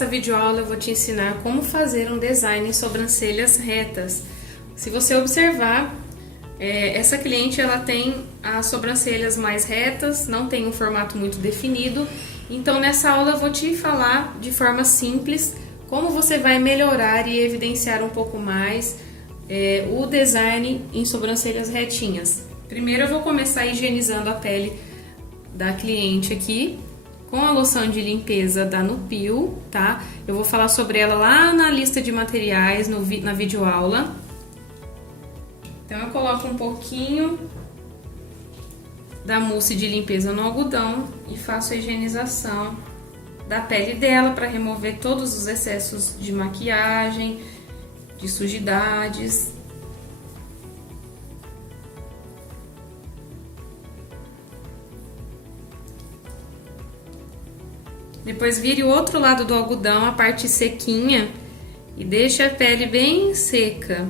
nessa videoaula eu vou te ensinar como fazer um design em sobrancelhas retas. Se você observar, essa cliente ela tem as sobrancelhas mais retas, não tem um formato muito definido. Então nessa aula eu vou te falar de forma simples como você vai melhorar e evidenciar um pouco mais o design em sobrancelhas retinhas. Primeiro eu vou começar higienizando a pele da cliente aqui com a loção de limpeza da Nupil, tá? Eu vou falar sobre ela lá na lista de materiais, na videoaula. Então eu coloco um pouquinho da mousse de limpeza no algodão e faço a higienização da pele dela para remover todos os excessos de maquiagem, de sujidades. Depois vire o outro lado do algodão, a parte sequinha, e deixe a pele bem seca,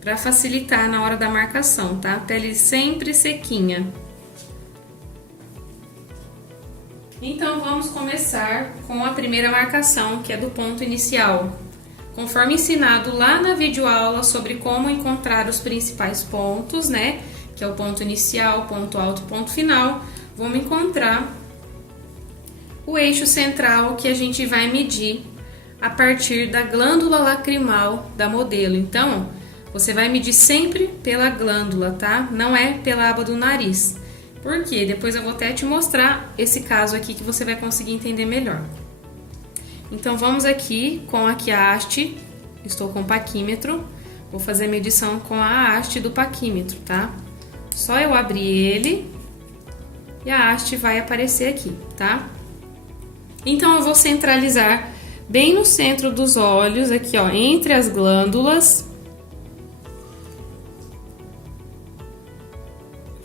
para facilitar na hora da marcação, tá? Pele sempre sequinha. Então vamos começar com a primeira marcação, que é do ponto inicial. Conforme ensinado lá na videoaula sobre como encontrar os principais pontos, né? Que é o ponto inicial, ponto alto e ponto final, vamos encontrar o eixo central que a gente vai medir a partir da glândula lacrimal da modelo. Então, você vai medir sempre pela glândula, tá? Não é pela aba do nariz. Por quê? Depois eu vou até te mostrar esse caso aqui que você vai conseguir entender melhor. Então, vamos aqui com aqui a haste. Estou com o paquímetro. Vou fazer a medição com a haste do paquímetro, tá? Só eu abrir ele e a haste vai aparecer aqui, tá? Então, eu vou centralizar bem no centro dos olhos, aqui ó, entre as glândulas.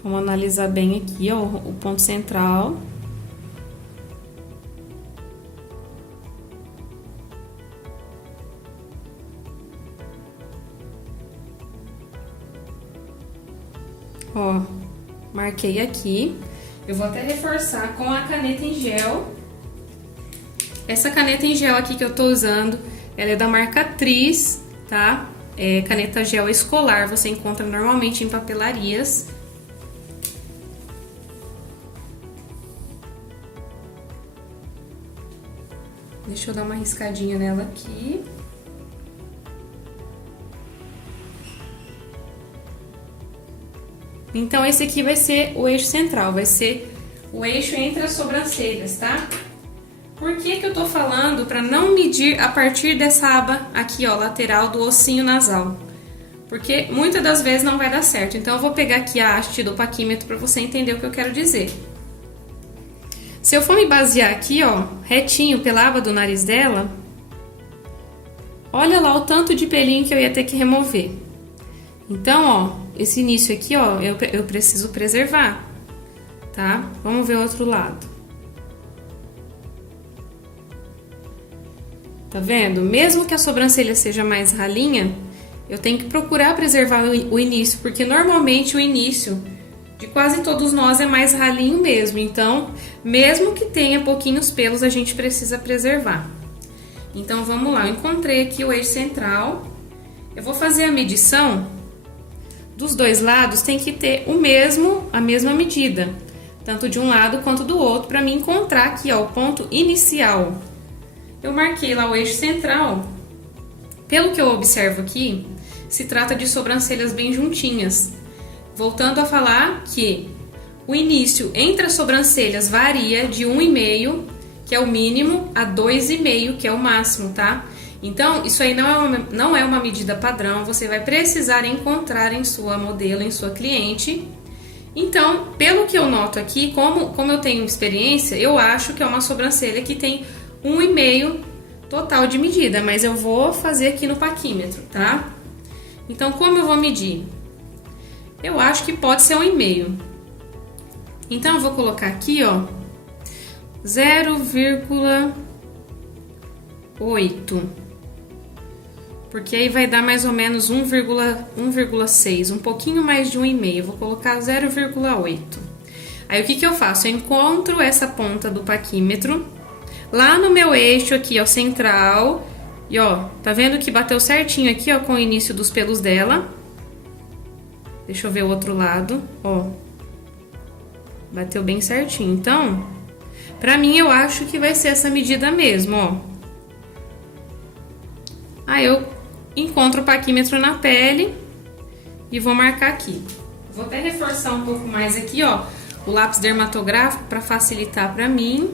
Vamos analisar bem aqui, ó, o ponto central. Ó, marquei aqui. Eu vou até reforçar com a caneta em gel. Essa caneta em gel aqui que eu tô usando, ela é da marca Tris, tá? É caneta gel escolar, você encontra normalmente em papelarias. Deixa eu dar uma riscadinha nela aqui. Então, esse aqui vai ser o eixo central, vai ser o eixo entre as sobrancelhas, tá? Por que eu tô falando para não medir a partir dessa aba aqui, ó, lateral do ossinho nasal? Porque muitas das vezes não vai dar certo. Então, eu vou pegar aqui a haste do paquímetro para você entender o que eu quero dizer. Se eu for me basear aqui, ó, retinho pela aba do nariz dela, olha lá o tanto de pelinho que eu ia ter que remover. Então, ó, esse início aqui, ó, eu preciso preservar, tá? Vamos ver o outro lado. Tá vendo? Mesmo que a sobrancelha seja mais ralinha, eu tenho que procurar preservar o início, porque normalmente o início de quase todos nós é mais ralinho mesmo. Então, mesmo que tenha pouquinhos pelos, a gente precisa preservar. Então, vamos lá. Eu encontrei aqui o eixo central. Eu vou fazer a medição dos dois lados, tem que ter a mesma medida, tanto de um lado quanto do outro, para mim encontrar aqui, ó, o ponto inicial. Eu marquei lá o eixo central. Pelo que eu observo aqui, se trata de sobrancelhas bem juntinhas. Voltando a falar que o início entre as sobrancelhas varia de 1,5, que é o mínimo, a 2,5, que é o máximo, tá? Então, isso aí não é uma medida padrão, você vai precisar encontrar em sua modelo, em sua cliente. Então, pelo que eu noto aqui, como eu tenho experiência, eu acho que é uma sobrancelha que tem 1,5 total de medida, mas eu vou fazer aqui no paquímetro, tá? Então, como eu vou medir? Eu acho que pode ser 1,5. Então, eu vou colocar aqui, ó, 0,8. Porque aí vai dar mais ou menos 1,6, um pouquinho mais de 1,5. Eu vou colocar 0,8. Aí, o que eu faço? Eu encontro essa ponta do paquímetro, lá no meu eixo aqui, ó, central. E ó, tá vendo que bateu certinho aqui, ó, com o início dos pelos dela. Deixa eu ver o outro lado, ó. Bateu bem certinho. Então, pra mim, eu acho que vai ser essa medida mesmo, ó. Aí eu encontro o paquímetro na pele e vou marcar aqui. Vou até reforçar um pouco mais aqui, ó, o lápis dermatográfico para facilitar para mim.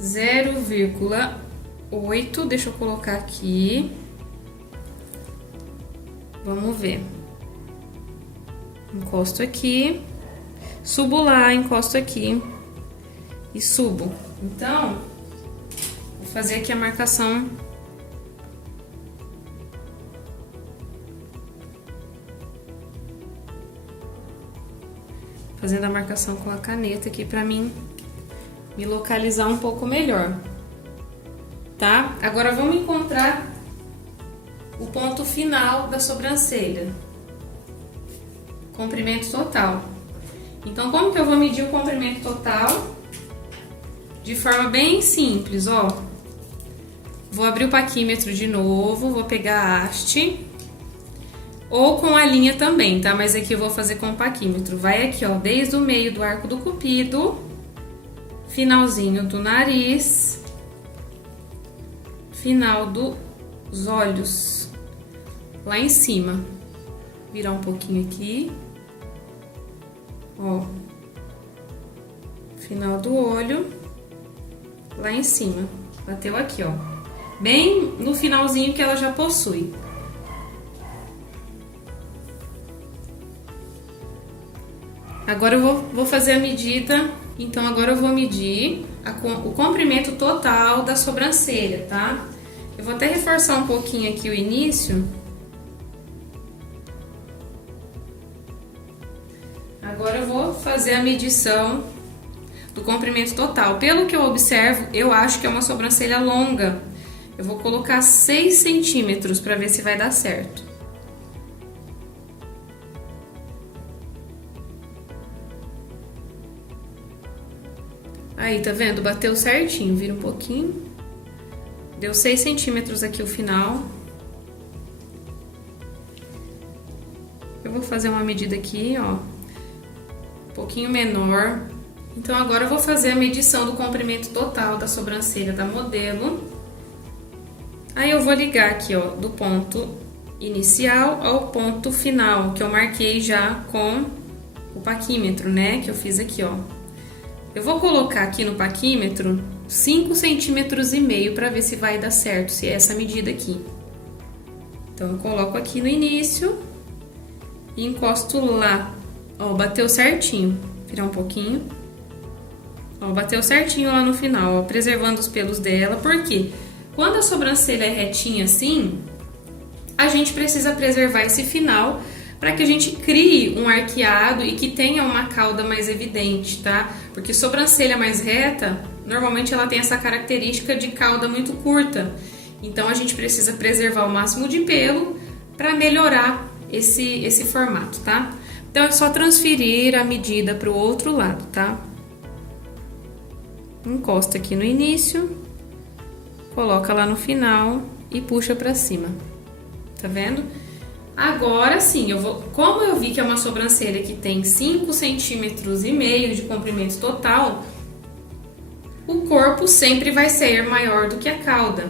Zero vírgula 8, deixa eu colocar aqui. Vamos ver. Encosto aqui, subo lá, encosto aqui e subo. Então, vou fazer aqui a marcação. Fazendo a marcação com a caneta aqui pra mim me localizar um pouco melhor, tá? Agora vamos encontrar o ponto final da sobrancelha. Comprimento total. Então, como que eu vou medir o comprimento total? De forma bem simples, ó. Vou abrir o paquímetro de novo, vou pegar a haste. Ou com a linha também, tá? Mas aqui eu vou fazer com o paquímetro. Vai aqui, ó, desde o meio do arco do cupido, finalzinho do nariz, final dos olhos, lá em cima. Virar um pouquinho aqui, ó, final do olho, lá em cima. Bateu aqui, ó, bem no finalzinho que ela já possui. Agora eu vou fazer a medida, então agora eu vou medir o comprimento total da sobrancelha, tá? Eu vou até reforçar um pouquinho aqui o início. Agora eu vou fazer a medição do comprimento total. Pelo que eu observo, eu acho que é uma sobrancelha longa. Eu vou colocar 6 centímetros para ver se vai dar certo. Aí, tá vendo? Bateu certinho, vira um pouquinho. Deu 6 centímetros aqui o final. Eu vou fazer uma medida aqui, ó, um pouquinho menor. Então, agora eu vou fazer a medição do comprimento total da sobrancelha da modelo. Aí, eu vou ligar aqui, ó, do ponto inicial ao ponto final, que eu marquei já com o paquímetro, né? Que eu fiz aqui, ó. Eu vou colocar aqui no paquímetro 5,5 centímetros para ver se vai dar certo, se é essa medida aqui. Então, eu coloco aqui no início e encosto lá. Ó, bateu certinho. Virar um pouquinho. Ó, bateu certinho lá no final, ó, preservando os pelos dela. Por quê? Quando a sobrancelha é retinha assim, a gente precisa preservar esse final para que a gente crie um arqueado e que tenha uma cauda mais evidente, tá? Porque sobrancelha mais reta, normalmente ela tem essa característica de cauda muito curta. Então, a gente precisa preservar o máximo de pelo para melhorar esse formato, tá? Então, é só transferir a medida para o outro lado, tá? Encosta aqui no início, coloca lá no final e puxa para cima. Tá vendo? Agora sim, como eu vi que é uma sobrancelha que tem 5,5 centímetros de comprimento total, o corpo sempre vai ser maior do que a cauda.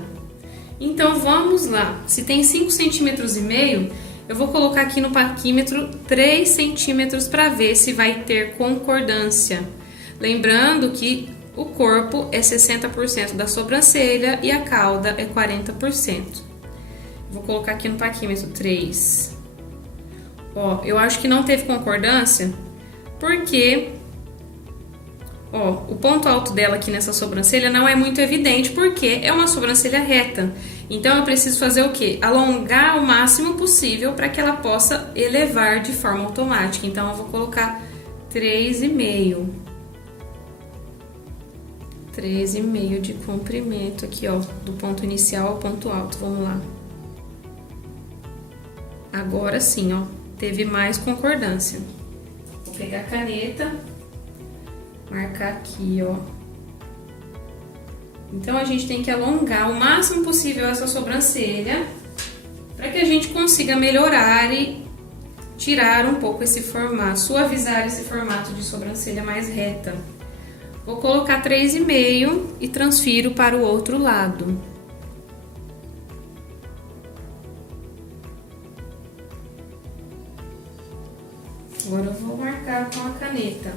Então, vamos lá. Se tem 5,5 centímetros, eu vou colocar aqui no paquímetro 3 centímetros para ver se vai ter concordância. Lembrando que o corpo é 60% da sobrancelha e a cauda é 40%. Vou colocar aqui no paquímetro 3. Ó, eu acho que não teve concordância, porque, ó, o ponto alto dela aqui nessa sobrancelha não é muito evidente, porque é uma sobrancelha reta. Então, eu preciso fazer o quê? Alongar o máximo possível para que ela possa elevar de forma automática. Então, eu vou colocar 3,5. 3,5 de comprimento aqui, ó, do ponto inicial ao ponto alto. Vamos lá. Agora sim, ó, teve mais concordância. Vou pegar a caneta, marcar aqui, ó. Então a gente tem que alongar o máximo possível essa sobrancelha para que a gente consiga melhorar e tirar um pouco esse formato, suavizar esse formato de sobrancelha mais reta. Vou colocar 3,5 e transfiro para o outro lado. Agora eu vou marcar com a caneta.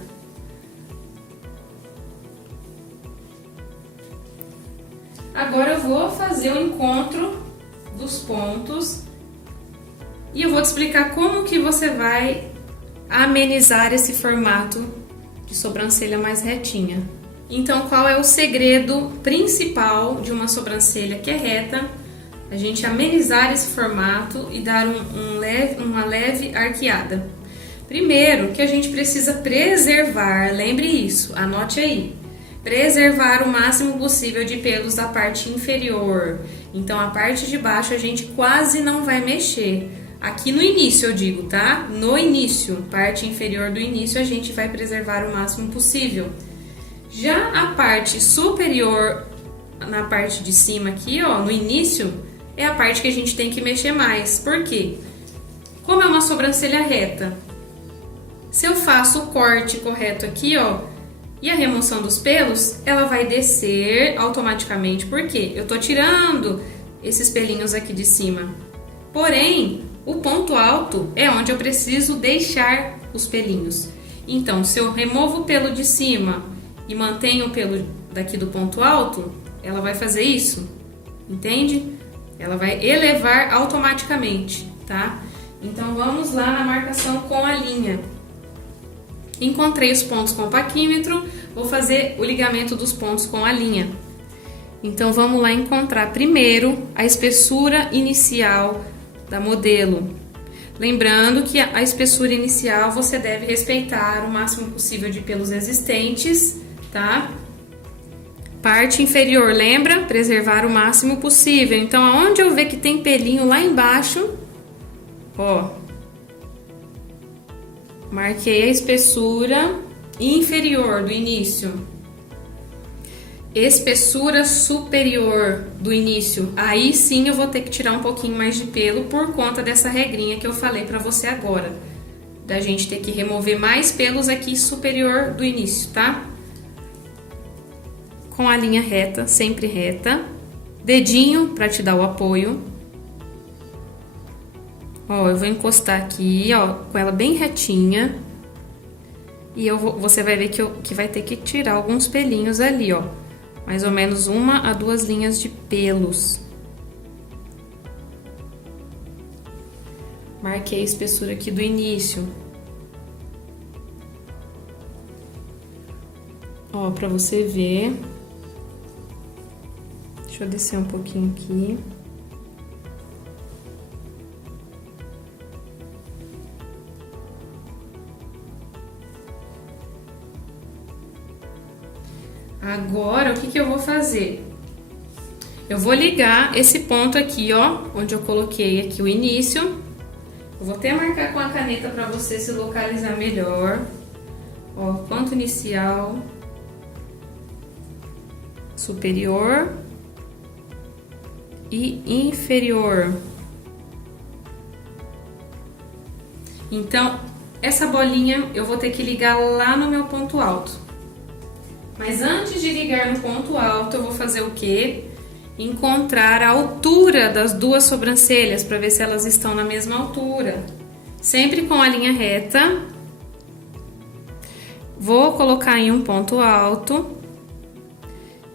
Agora eu vou fazer o encontro dos pontos e eu vou te explicar como que você vai amenizar esse formato de sobrancelha mais retinha. Então, qual é o segredo principal de uma sobrancelha que é reta? A gente amenizar esse formato e dar uma leve arqueada. Primeiro, que a gente precisa preservar, lembre isso, anote aí. Preservar o máximo possível de pelos da parte inferior. Então, a parte de baixo a gente quase não vai mexer. Aqui no início eu digo, tá? No início, parte inferior do início, a gente vai preservar o máximo possível. Já a parte superior, na parte de cima aqui, ó, no início, é a parte que a gente tem que mexer mais. Por quê? Como é uma sobrancelha reta, se eu faço o corte correto aqui, ó, e a remoção dos pelos, ela vai descer automaticamente. Por quê? Eu tô tirando esses pelinhos aqui de cima. Porém, o ponto alto é onde eu preciso deixar os pelinhos. Então, se eu removo o pelo de cima e mantenho o pelo daqui do ponto alto, ela vai fazer isso, entende? Ela vai elevar automaticamente, tá? Então, vamos lá na marcação com a linha. Encontrei os pontos com o paquímetro, vou fazer o ligamento dos pontos com a linha. Então, vamos lá encontrar primeiro a espessura inicial da modelo. Lembrando que a espessura inicial você deve respeitar o máximo possível de pelos existentes, tá? Parte inferior, lembra? Preservar o máximo possível. Então, aonde eu ver que tem pelinho lá embaixo, ó, marquei a espessura inferior do início. Espessura superior do início. Aí sim eu vou ter que tirar um pouquinho mais de pelo por conta dessa regrinha que eu falei pra você agora. Da gente ter que remover mais pelos aqui superior do início, tá? Com a linha reta, sempre reta. Dedinho pra te dar o apoio. Ó, eu vou encostar aqui, ó, com ela bem retinha. E você vai ver que vai ter que tirar alguns pelinhos ali, ó. Mais ou menos 1 a 2 linhas de pelos. Marquei a espessura aqui do início. Ó, pra você ver. Deixa eu descer um pouquinho aqui. Agora, o que eu vou fazer? Eu vou ligar esse ponto aqui, ó, onde eu coloquei aqui o início. Eu vou até marcar com a caneta para você se localizar melhor. Ó, ponto inicial, superior e inferior. Então, essa bolinha eu vou ter que ligar lá no meu ponto alto. Mas antes de ligar no ponto alto, eu vou fazer o quê? Encontrar a altura das duas sobrancelhas para ver se elas estão na mesma altura. Sempre com a linha reta. Vou colocar em um ponto alto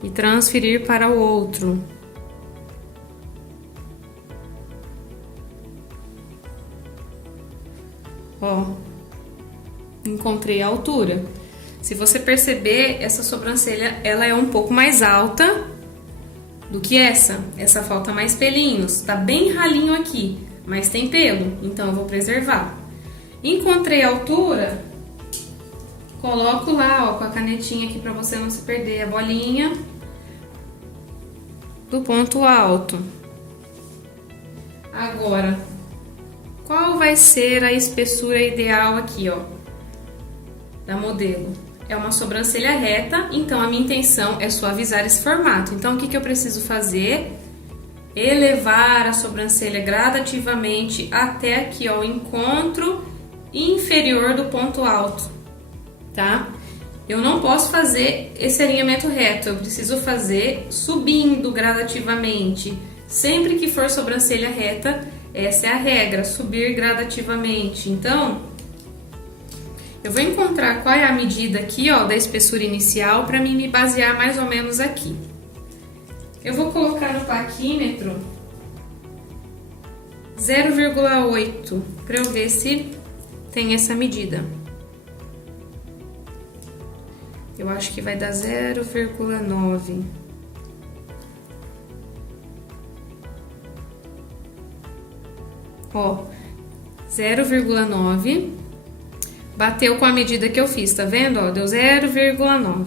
e transferir para o outro. Ó, encontrei a altura. Se você perceber, essa sobrancelha, ela é um pouco mais alta do que essa. Essa falta mais pelinhos, tá bem ralinho aqui, mas tem pelo, então eu vou preservar. Encontrei a altura, coloco lá, ó, com a canetinha aqui pra você não se perder, a bolinha do ponto alto. Agora, qual vai ser a espessura ideal aqui, ó? da modelo é uma sobrancelha reta, então a minha intenção é suavizar esse formato. Então, o que eu preciso fazer? Elevar a sobrancelha gradativamente até aqui, ó, o encontro inferior do ponto alto, tá? Eu não posso fazer esse alinhamento reto, eu preciso fazer subindo gradativamente. Sempre que for sobrancelha reta, essa é a regra, subir gradativamente. Então, eu vou encontrar qual é a medida aqui, ó, da espessura inicial para mim me basear mais ou menos aqui. Eu vou colocar no paquímetro 0,8 para eu ver se tem essa medida. Eu acho que vai dar 0,9. Ó, 0,9. Bateu com a medida que eu fiz, tá vendo? Ó, deu 0,9.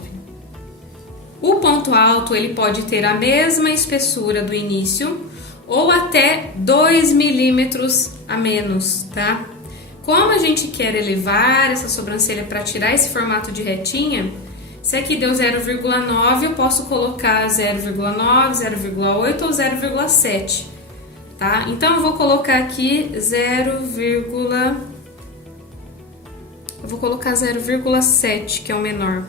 O ponto alto, ele pode ter a mesma espessura do início ou até 2 milímetros a menos, tá? Como a gente quer elevar essa sobrancelha para tirar esse formato de retinha, se aqui deu 0,9, eu posso colocar 0,9, 0,8 ou 0,7, tá? Então, eu vou colocar aqui 0,7, que é o menor.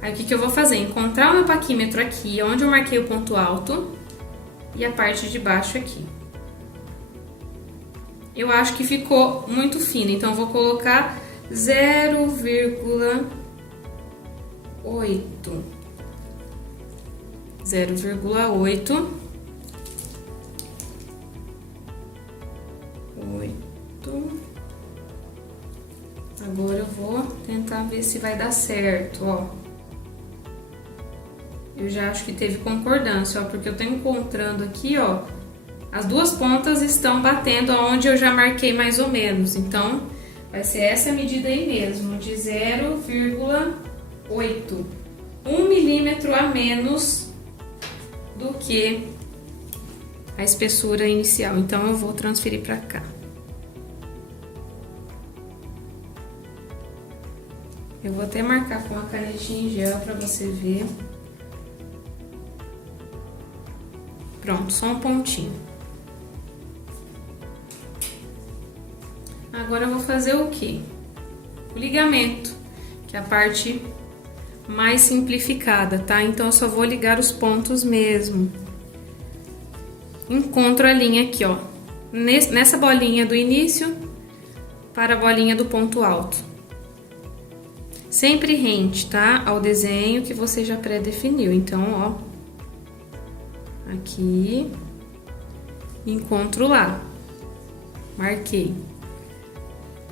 Aí, o que eu vou fazer? Encontrar o meu paquímetro aqui, onde eu marquei o ponto alto, e a parte de baixo aqui. Eu acho que ficou muito fino, então eu vou colocar 0,8. 0,8. 8. Agora eu vou tentar ver se vai dar certo, ó. Eu já acho que teve concordância, ó, porque eu tô encontrando aqui, ó, as duas pontas estão batendo aonde eu já marquei mais ou menos. Então, vai ser essa medida aí mesmo, de 0,8. 1 milímetro a menos do que a espessura inicial. Então, eu vou transferir para cá. Eu vou até marcar com a canetinha em gel para você ver. Pronto, só um pontinho. Agora eu vou fazer o quê? O ligamento, que é a parte mais simplificada, tá? Então, eu só vou ligar os pontos mesmo. Encontro a linha aqui, ó. Nessa bolinha do início para a bolinha do ponto alto. Sempre rente, tá? Ao desenho que você já pré-definiu. Então, ó. Aqui. Encontro lá. Marquei.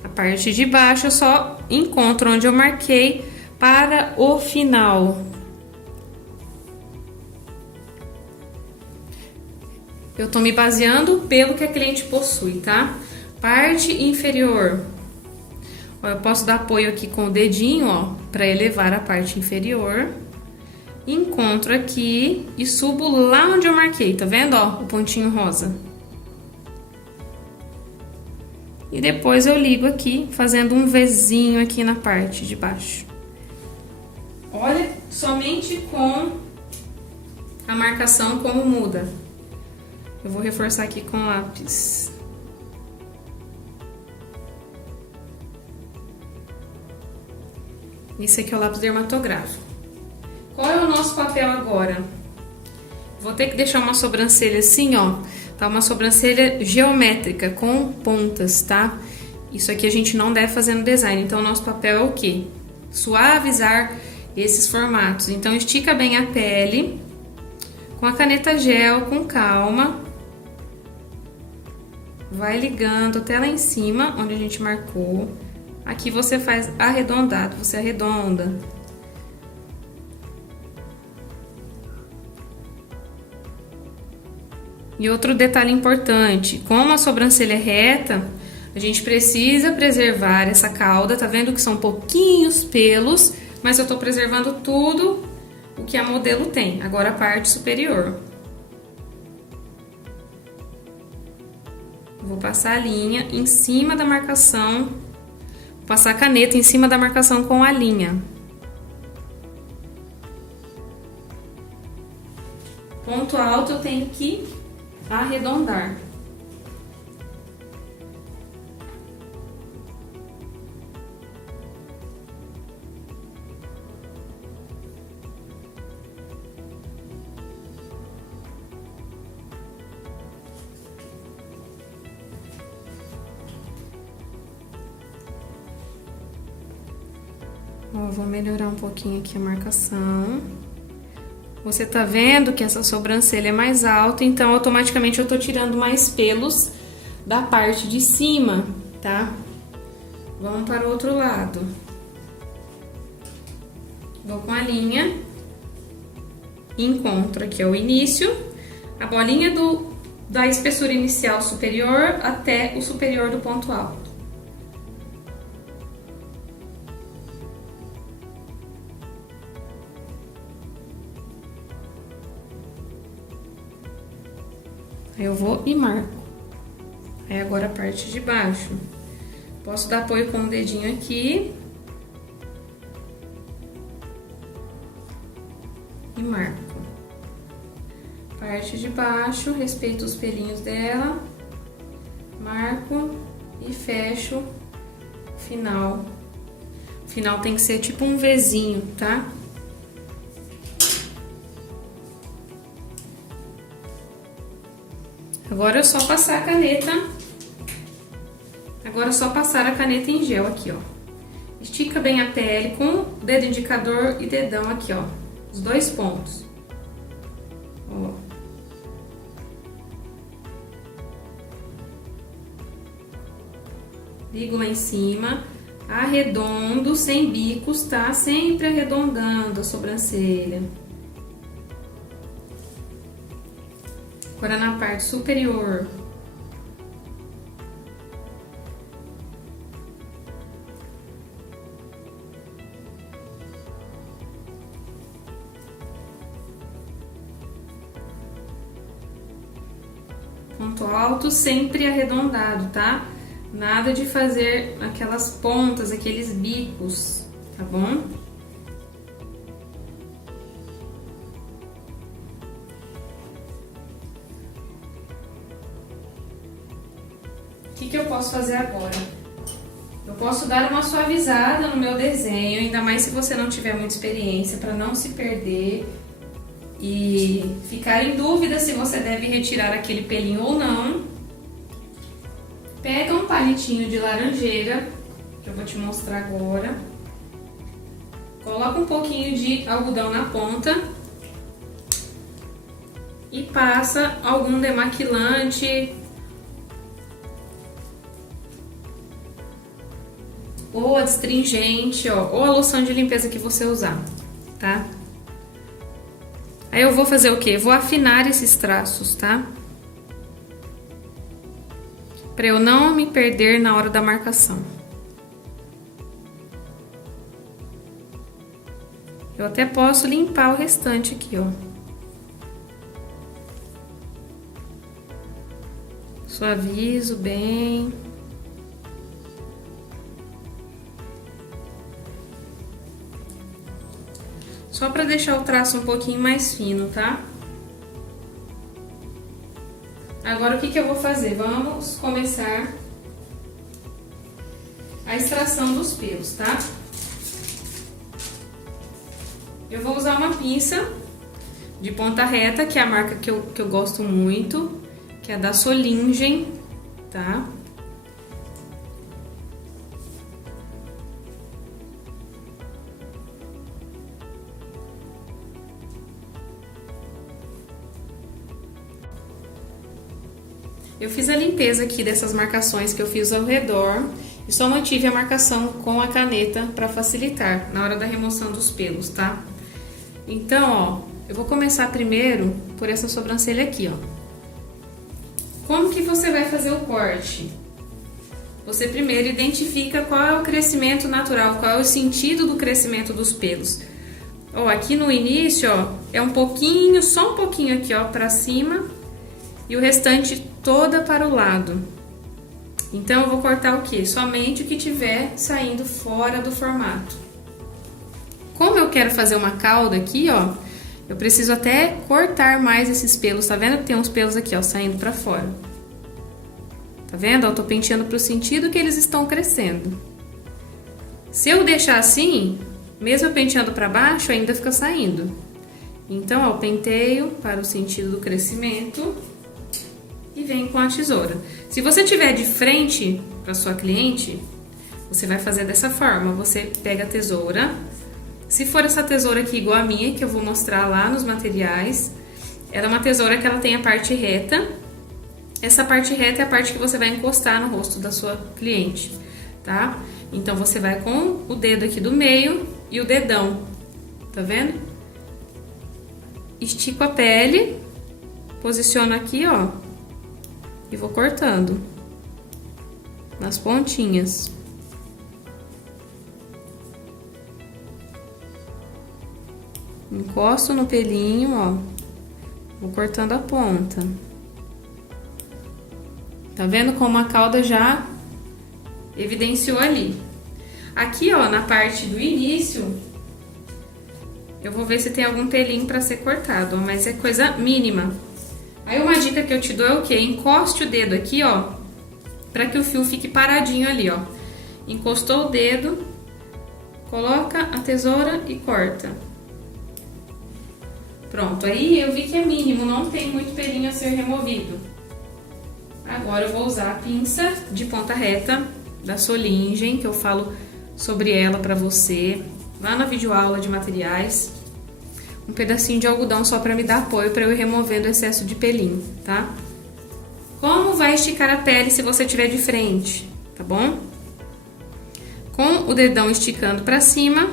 A parte de baixo eu só encontro onde eu marquei para o final. Eu tô me baseando pelo que a cliente possui, tá? Parte inferior. Ó, eu posso dar apoio aqui com o dedinho, ó, para elevar a parte inferior. Encontro aqui e subo lá onde eu marquei, tá vendo, ó, o pontinho rosa. E depois eu ligo aqui, fazendo um Vzinho aqui na parte de baixo. Olha somente com a marcação como muda. Eu vou reforçar aqui com lápis. Esse aqui é o lápis dermatográfico. Qual é o nosso papel agora? Vou ter que deixar uma sobrancelha assim, ó. Tá uma sobrancelha geométrica, com pontas, tá? Isso aqui a gente não deve fazer no design. Então, o nosso papel é o quê? Suavizar esses formatos. Então, estica bem a pele. Com a caneta gel, com calma. Vai ligando até lá em cima, onde a gente marcou. Aqui você faz arredondado, você arredonda. E outro detalhe importante, como a sobrancelha é reta, a gente precisa preservar essa cauda, tá vendo que são pouquinhos pelos, mas eu tô preservando tudo o que a modelo tem, agora a parte superior. vou passar a linha em cima da marcação, vou passar a caneta em cima da marcação com a linha. Ponto alto eu tenho que arredondar. Ó, vou melhorar um pouquinho aqui a marcação. Você tá vendo que essa sobrancelha é mais alta, então automaticamente eu tô tirando mais pelos da parte de cima, tá? Vamos para o outro lado. Vou com a linha, encontro aqui o início, a bolinha da espessura inicial superior até o superior do ponto alto. Eu vou e marco. Aí agora a parte de baixo. Posso dar apoio com o dedinho aqui. E marco. Parte de baixo, respeito os pelinhos dela. Marco e fecho o final. O final tem que ser tipo um Vzinho, tá? Agora é só passar a caneta. Agora é só passar a caneta em gel aqui, ó. Estica bem a pele com o dedo indicador e dedão aqui, ó. Os dois pontos. Ó. Ligo lá em cima. Arredondo, sem bicos, tá? Sempre arredondando a sobrancelha. Agora na parte superior. Ponto alto sempre arredondado, tá? Nada de fazer aquelas pontas, aqueles bicos, tá bom? O que eu posso fazer agora? Eu posso dar uma suavizada no meu desenho, ainda mais se você não tiver muita experiência, para não se perder e ficar em dúvida se você deve retirar aquele pelinho ou não. Pega um palitinho de laranjeira, que eu vou te mostrar agora. Coloca um pouquinho de algodão na ponta e passa algum demaquilante ou adstringente, ó, ou a loção de limpeza que você usar, tá? Aí eu vou fazer o quê? Vou afinar esses traços, tá? Pra eu não me perder na hora da marcação. Eu até posso limpar o restante aqui, ó. Suavizo bem. Só pra deixar o traço um pouquinho mais fino, tá? Agora, o que eu vou fazer? Vamos começar a extração dos pelos, tá? Eu vou usar uma pinça de ponta reta, que é a marca que eu gosto muito, que é da Solingen, tá? Eu fiz a limpeza aqui dessas marcações que eu fiz ao redor e só mantive a marcação com a caneta para facilitar na hora da remoção dos pelos, tá? Então, ó, eu vou começar primeiro por essa sobrancelha aqui, ó. Como que você vai fazer o corte? Você primeiro identifica qual é o crescimento natural, qual é o sentido do crescimento dos pelos. Ó, aqui no início, ó, é um pouquinho, só um pouquinho aqui, ó, pra cima e o restante toda para o lado. Então, eu vou cortar o quê? Somente o que tiver saindo fora do formato. Como eu quero fazer uma cauda aqui, ó, eu preciso até cortar mais esses pelos. Tá vendo que tem uns pelos aqui, ó, saindo pra fora? Tá vendo? Eu tô penteando pro sentido que eles estão crescendo. Se eu deixar assim, mesmo eu penteando pra baixo, ainda fica saindo. Então, ó, eu penteio para o sentido do crescimento e venho com a tesoura. Se você tiver de frente para sua cliente, você vai fazer dessa forma. Você pega a tesoura. Se for essa tesoura aqui igual a minha, que eu vou mostrar lá nos materiais, ela é uma tesoura que ela tem a parte reta. Essa parte reta é a parte que você vai encostar no rosto da sua cliente, tá? Então, você vai com o dedo aqui do meio e o dedão, tá vendo? Estico a pele, posiciono aqui, ó, e vou cortando nas pontinhas. Encosto no pelinho, ó, vou cortando a ponta. Tá vendo como a cauda já evidenciou ali? Aqui, ó, na parte do início, eu vou ver se tem algum pelinho pra ser cortado, ó, mas é coisa mínima. Aí uma dica que eu te dou é o quê? Encoste o dedo aqui, ó, pra que o fio fique paradinho ali, ó. Encostou o dedo, coloca a tesoura e corta. Pronto, aí eu vi que é mínimo, não tem muito pelinho a ser removido. Agora eu vou usar a pinça de ponta reta da Solingen, que eu falo sobre ela pra você lá na videoaula de materiais. Um pedacinho de algodão só pra me dar apoio pra eu ir removendo o excesso de pelinho, tá? Como vai esticar a pele se você tiver de frente, tá bom? Com o dedão esticando pra cima,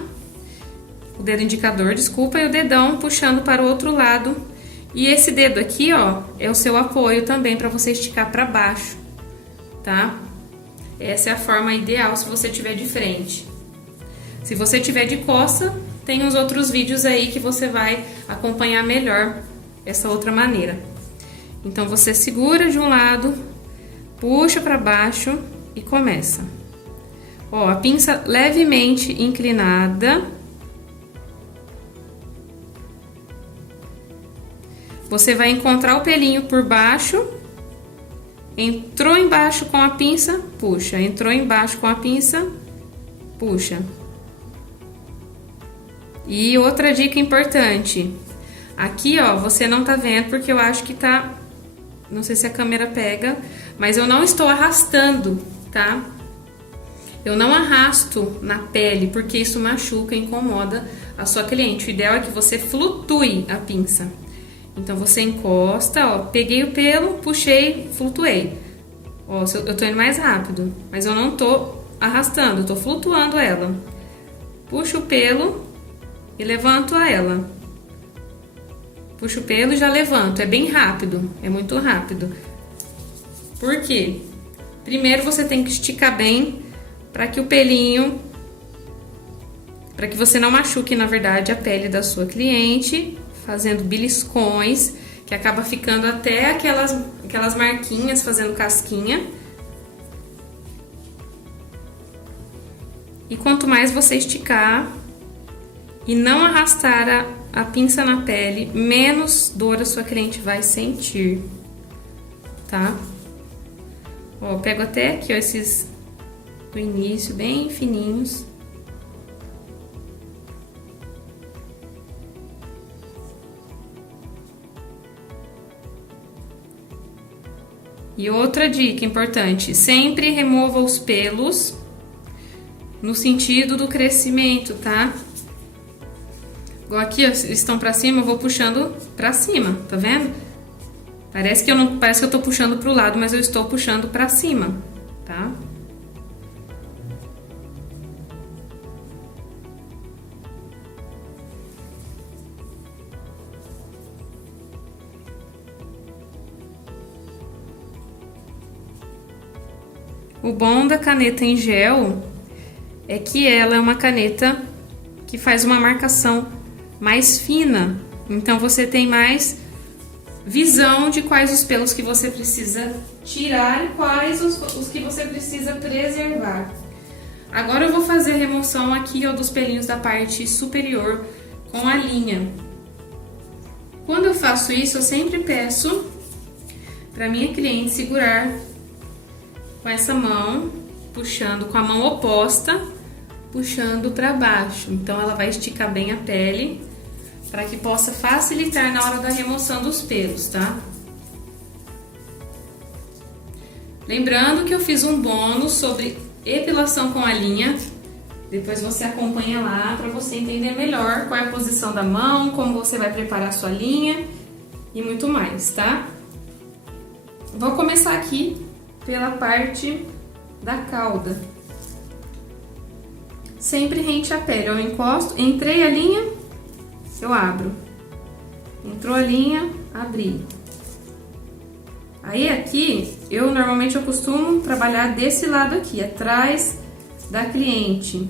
o dedo indicador, desculpa, e o dedão puxando para o outro lado. E esse dedo aqui, ó, é o seu apoio também para você esticar para baixo, tá? Essa é a forma ideal se você tiver de frente. Se você tiver de costa, tem uns outros vídeos aí que você vai acompanhar melhor essa outra maneira. Então, você segura de um lado, puxa para baixo e começa. Ó, a pinça levemente inclinada. Você vai encontrar o pelinho por baixo, entrou embaixo com a pinça, puxa, entrou embaixo com a pinça, puxa. E outra dica importante, aqui, ó, você não tá vendo porque eu acho que tá, não sei se a câmera pega, mas eu não estou arrastando, tá? Eu não arrasto na pele porque isso machuca, incomoda a sua cliente. O ideal é que você flutue a pinça. Então, você encosta, ó, peguei o pelo, puxei, flutuei. Ó, eu tô indo mais rápido, mas eu não tô arrastando, eu tô flutuando ela. Puxo o pelo e levanto ela. Puxo o pelo e já levanto, é bem rápido, é muito rápido. Por quê? Primeiro, você tem que esticar bem para que o pelinho, para que você não machuque, na verdade, a pele da sua cliente, fazendo beliscões, que acaba ficando até aquelas marquinhas, fazendo casquinha. E quanto mais você esticar e não arrastar a pinça na pele, menos dor a sua cliente vai sentir, tá? Ó, pego até aqui, ó, esses do início, bem fininhos. E outra dica importante, sempre remova os pelos no sentido do crescimento, tá? Igual aqui, ó, eles estão pra cima, eu vou puxando pra cima, tá vendo? Parece que eu tô puxando pro lado, mas eu estou puxando pra cima, tá? O bom da caneta em gel é que ela é uma caneta que faz uma marcação mais fina. Então, você tem mais visão de quais os pelos que você precisa tirar e quais os que você precisa preservar. Agora eu vou fazer a remoção aqui, ó, dos pelinhos da parte superior com a linha. Quando eu faço isso, eu sempre peço para minha cliente segurar com essa mão, puxando com a mão oposta, puxando para baixo. Então ela vai esticar bem a pele para que possa facilitar na hora da remoção dos pelos, tá? Lembrando que eu fiz um bônus sobre epilação com a linha. Depois você acompanha lá para você entender melhor qual é a posição da mão, como você vai preparar a sua linha e muito mais, tá? Vou começar aqui pela parte da cauda. Sempre rente à pele. Eu encosto, entrei a linha, eu abro. Entrou a linha, abri. Aí aqui, normalmente eu costumo trabalhar desse lado aqui, atrás da cliente.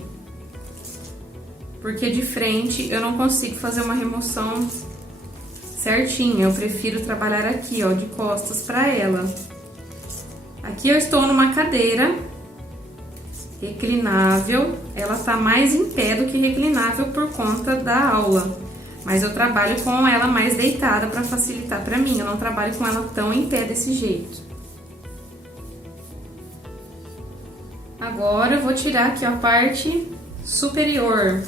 Porque de frente eu não consigo fazer uma remoção certinha. Eu prefiro trabalhar aqui, ó, de costas pra ela. Aqui eu estou numa cadeira reclinável. Ela tá mais em pé do que reclinável por conta da aula. Mas eu trabalho com ela mais deitada para facilitar para mim. Eu não trabalho com ela tão em pé desse jeito. Agora eu vou tirar aqui a parte superior.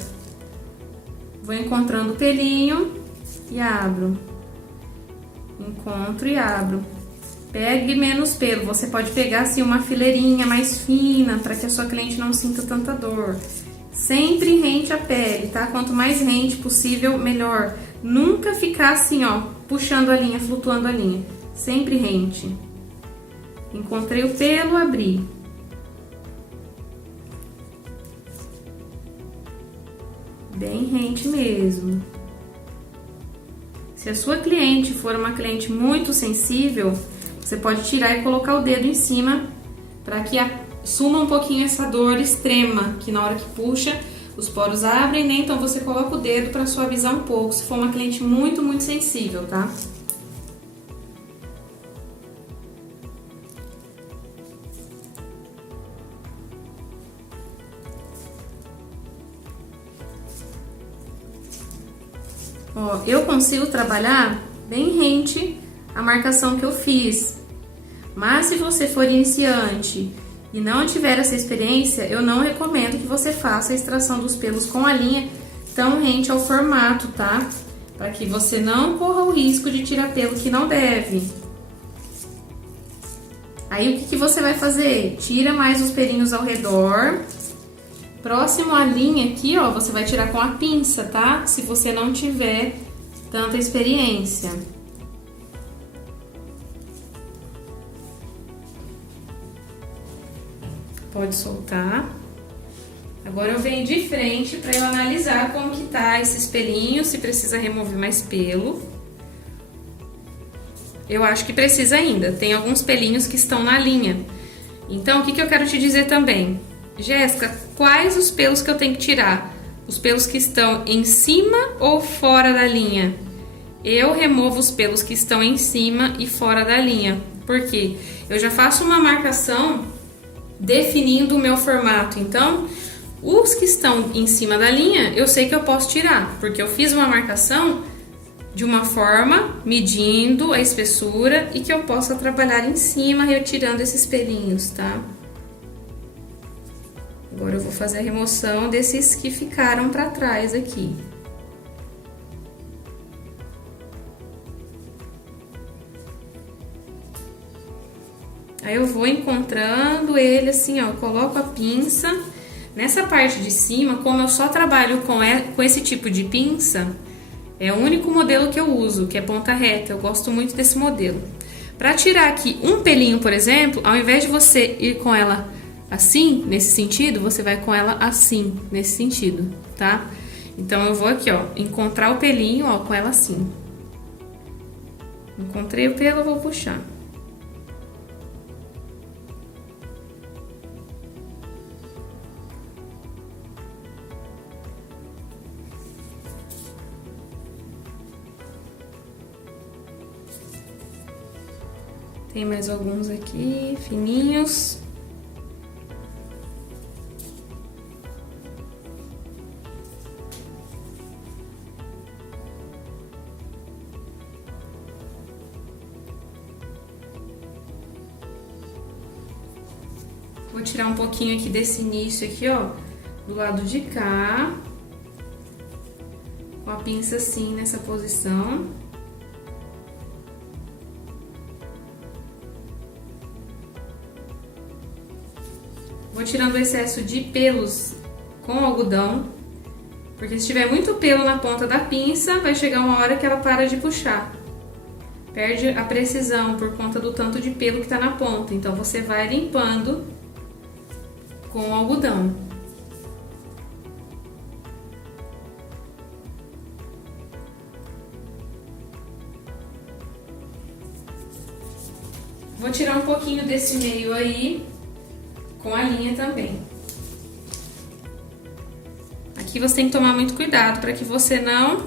Vou encontrando o pelinho e abro. Encontro e abro. Pegue menos pelo. Você pode pegar assim uma fileirinha mais fina para que a sua cliente não sinta tanta dor. Sempre rente a pele, tá? Quanto mais rente possível, melhor. Nunca ficar assim, ó, puxando a linha, flutuando a linha. Sempre rente. Encontrei o pelo, abri. Bem rente mesmo. Se a sua cliente for uma cliente muito sensível, você pode tirar e colocar o dedo em cima para que suma um pouquinho essa dor extrema, que na hora que puxa, os poros abrem, né? Então você coloca o dedo para suavizar um pouco, se for uma cliente muito, muito sensível, tá? Ó, eu consigo trabalhar bem rente a marcação que eu fiz. Mas se você for iniciante e não tiver essa experiência, eu não recomendo que você faça a extração dos pelos com a linha tão rente ao formato, tá? Para que você não corra o risco de tirar pelo que não deve. Aí o que você vai fazer? Tira mais os pelinhos ao redor. Próximo à linha aqui, ó, você vai tirar com a pinça, tá? Se você não tiver tanta experiência. Pode soltar. Agora eu venho de frente para eu analisar como que tá esses pelinhos, se precisa remover mais pelo. Eu acho que precisa ainda, tem alguns pelinhos que estão na linha. Então, o que eu quero te dizer também? Jéssica, quais os pelos que eu tenho que tirar? Os pelos que estão em cima ou fora da linha? Eu removo os pelos que estão em cima e fora da linha. Por quê? Eu já faço uma marcação definindo o meu formato. Então, os que estão em cima da linha, eu sei que eu posso tirar, porque eu fiz uma marcação de uma forma, medindo a espessura e que eu possa trabalhar em cima, retirando esses pelinhos, tá? Agora eu vou fazer a remoção desses que ficaram para trás aqui. Aí eu vou encontrando ele assim, ó, coloco a pinça. Nessa parte de cima, como eu só trabalho com esse tipo de pinça, é o único modelo que eu uso, que é ponta reta. Eu gosto muito desse modelo. Para tirar aqui um pelinho, por exemplo, ao invés de você ir com ela assim, nesse sentido, você vai com ela assim, nesse sentido, tá? Então eu vou aqui, ó, encontrar o pelinho, ó, com ela assim. Encontrei o pelo, eu vou puxar. Tem mais alguns aqui, fininhos. Vou tirar um pouquinho aqui desse início aqui, ó, do lado de cá. Com a pinça assim, nessa posição. Vou tirando o excesso de pelos com algodão, porque se tiver muito pelo na ponta da pinça, vai chegar uma hora que ela para de puxar. Perde a precisão por conta do tanto de pelo que tá na ponta, então você vai limpando com algodão. Vou tirar um pouquinho desse meio aí, com a linha também. Aqui você tem que tomar muito cuidado para que você não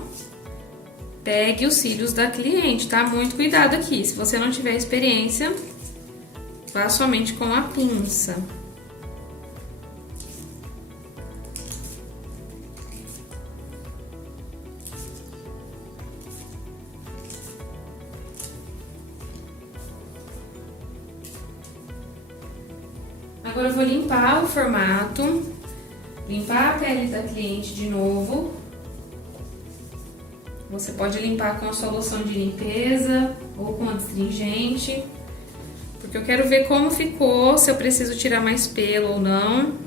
pegue os cílios da cliente, tá? Muito cuidado aqui. Se você não tiver experiência, vá somente com a pinça. Agora eu vou limpar o formato, limpar a pele da cliente de novo. Você pode limpar com a sua loção de limpeza ou com astringente, porque eu quero ver como ficou, se eu preciso tirar mais pelo ou não.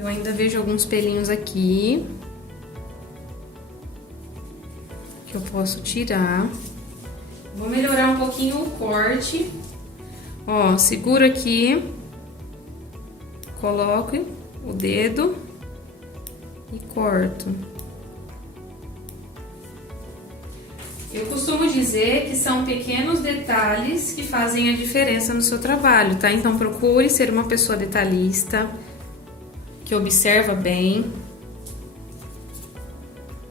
Eu ainda vejo alguns pelinhos aqui que eu posso tirar. Vou melhorar um pouquinho o corte. Ó, seguro aqui, coloco o dedo e corto. Eu costumo dizer que são pequenos detalhes que fazem a diferença no seu trabalho, tá? Então procure ser uma pessoa detalhista, que observa bem,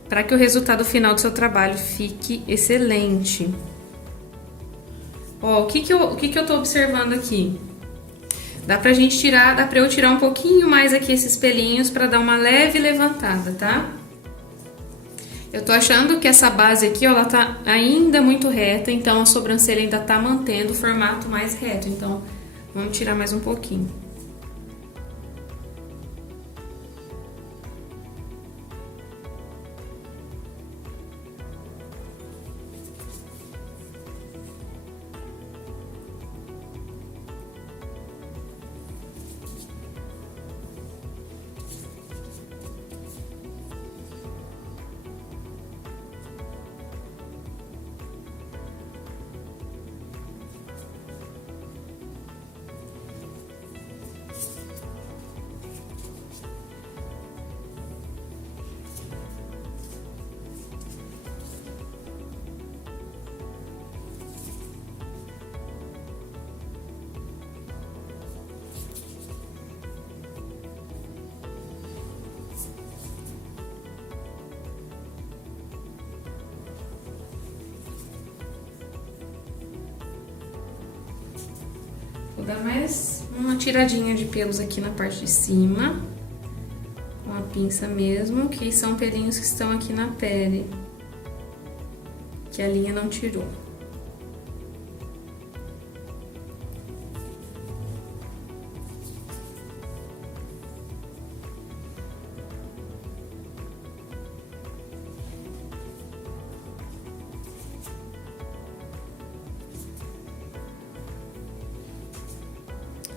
para que o resultado final do seu trabalho fique excelente. Ó, o que eu tô observando aqui? Dá pra gente tirar, dá pra eu tirar um pouquinho mais aqui esses pelinhos para dar uma leve levantada, tá? Eu tô achando que essa base aqui, ó, ela tá ainda muito reta, então a sobrancelha ainda tá mantendo o formato mais reto, então vamos tirar mais um pouquinho. Vou dar mais uma tiradinha de pelos aqui na parte de cima, com a pinça mesmo, que são pelinhos que estão aqui na pele, que a linha não tirou.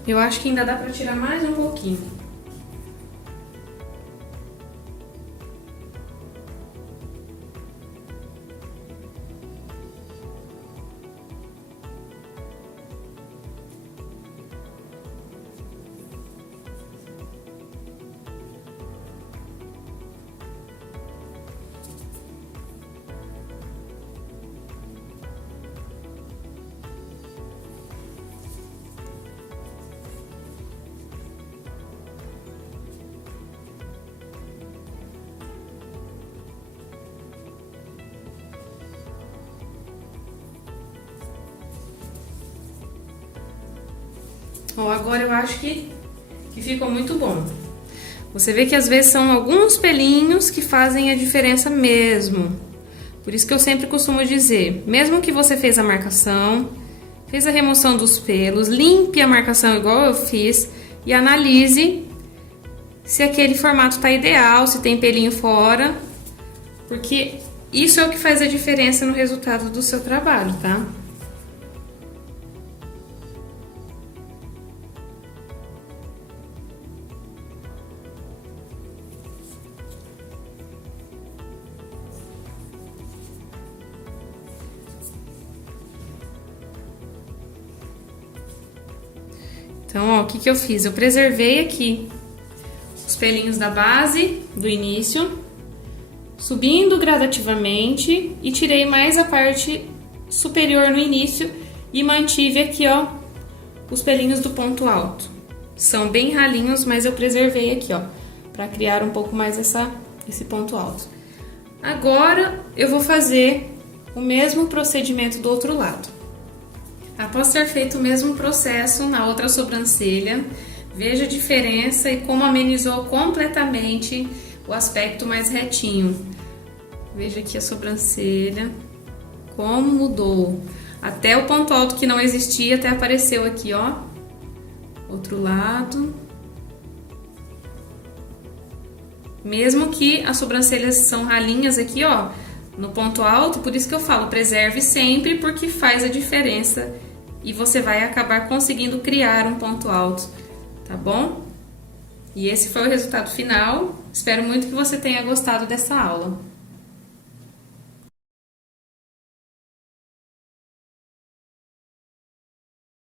Eu acho que ainda dá pra tirar mais um pouquinho. Ó, agora eu acho que ficou muito bom. Você vê que às vezes são alguns pelinhos que fazem a diferença mesmo. Por isso que eu sempre costumo dizer, mesmo que você fez a marcação, fez a remoção dos pelos, limpe a marcação igual eu fiz e analise se aquele formato tá ideal, se tem pelinho fora, porque isso é o que faz a diferença no resultado do seu trabalho, tá? Então, ó, o que eu fiz? Eu preservei aqui os pelinhos da base, do início, subindo gradativamente e tirei mais a parte superior no início e mantive aqui, ó, os pelinhos do ponto alto. São bem ralinhos, mas eu preservei aqui, ó, pra criar um pouco mais esse ponto alto. Agora, eu vou fazer o mesmo procedimento do outro lado. Após ter feito o mesmo processo na outra sobrancelha, veja a diferença e como amenizou completamente o aspecto mais retinho. Veja aqui a sobrancelha, como mudou. Até o ponto alto que não existia, até apareceu aqui, ó. Outro lado. Mesmo que as sobrancelhas são ralinhas aqui, ó, no ponto alto, por isso que eu falo, preserve sempre, porque faz a diferença e você vai acabar conseguindo criar um ponto alto, tá bom? E esse foi o resultado final. Espero muito que você tenha gostado dessa aula.